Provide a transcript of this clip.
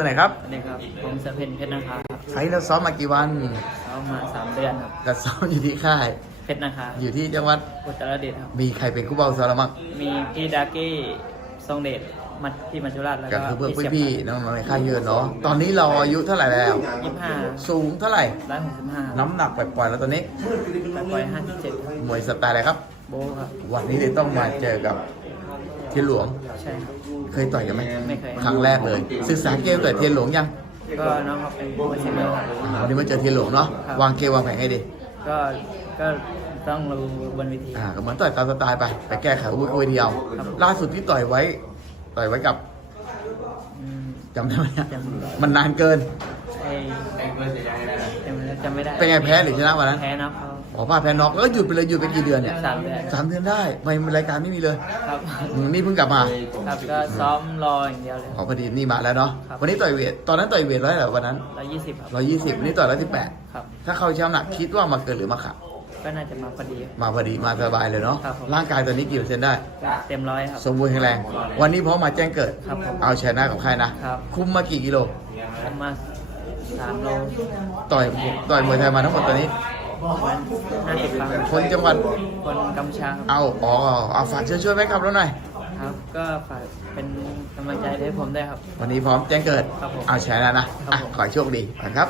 ตัวไหนครับสวัสดีครับ ผมเสเพนเพชรนะครับไฟล์เราซ้อมมากี่วันเข้ามาสามเดือนครับก็ซ้อมอยู่ที่ค่าย เพชรนะคะอยู่ที่จังหวัด อุตรดิตถ์ครับ มีใครเป็นคู่เบาซ้อมเรามั้งมีพี่ดากี้ทรงเดชมัดที่มัจจุราชแล้วก็ก็คือเพื่อนพี่พี่ๆน้องๆในค่ายเยอะเนาะ ตอนนี้เราอายุเท่าไหร่แล้ว ยี่สิบห้าสูงเท่าไหร่ ร้อยหกสิบห้าน้ำหนักปล่อยๆแล้วตอนนี้ปล่อยห้าสิบเจ็ดมวยสไตล์อะไรครับ โบทครับ วันนี้เลยต้องมาเจอกับ เทียนหลวง ใช่ครับ เคยต่อยกันไหมไม่เคย ครั้งแรกเลย ศึกษาเกมต่อยเทียนหลวงยังก็น้องเขาเป็นมวยเซเมอร์ครับ อ่าวันนี้มาเจอเทียนหลวงเนาะครับ วางเกมวางแผนให้ดีก็ก็ต้องรู้บนเวที อ่าก็เหมือนต่อยตามสไตล์ไปไปแก้ไขวุ้ยวุ้ยเดียว ครับ ล่าสุดที่ต่อยไว้ ต่อยไว้กับอืม จำได้ไหมจำได้มันนานเกิน ไอ้จำไม่ได้เป็นไงแพ้หรือชนะวันนั้น แพ้นะเขา อ๋อพลาดแพ้น็อกแล้วก็หยุดไปเลยหยุดไปกี่เดือนเนี่ยสามเดือนสามเดือนได้ไม่รายการไม่มีเลยครับอืมนี่เพิ่งกลับมาครับก็ซ้อมรออย่างเดียวเลยขอพอดีนี่มาแล้วเนาะครับวันนี้ต่อยเวทตอนนั้นต่อยเวทร้อยเหรอวันนั้นร้อยยี่สิบครับร้อยยี่สิบวันนี้ต่อยร้อยสิบแปดครับถ้าเข้าช่างหนักคิดว่ามาเกินหรือมาขาดก็น่าจะมาพอดี มาพอดีมาสบายเลยเนาะครับผมร่างกายตอนนี้กี่เปอร์เซ็นต์ได้ก็เต็มร้อยครับสมบูรณ์แข็งแรง วันนี้พร้อมมาแจ้งเกิดครับผมเอาชนะกับใครนะครับคุมมากี่กิโลประมาณสามโลต่อยต่อยมวยไทยมาทั้งหมดตอนนี้ ประมาณห้าสิบครั้งคนจังหวัดคนกัมพูชาครับเอาอ๋อเอาฝากเชิญช่วยแม่ครับแล้วหน่อยครับก็ฝากเป็นกำลังใจให้ผมด้วยครับ วันนี้พร้อมแจ้งเกิด ครับผม เอาชนะนะครับอะผมขอให้โชคดีก่อนครับ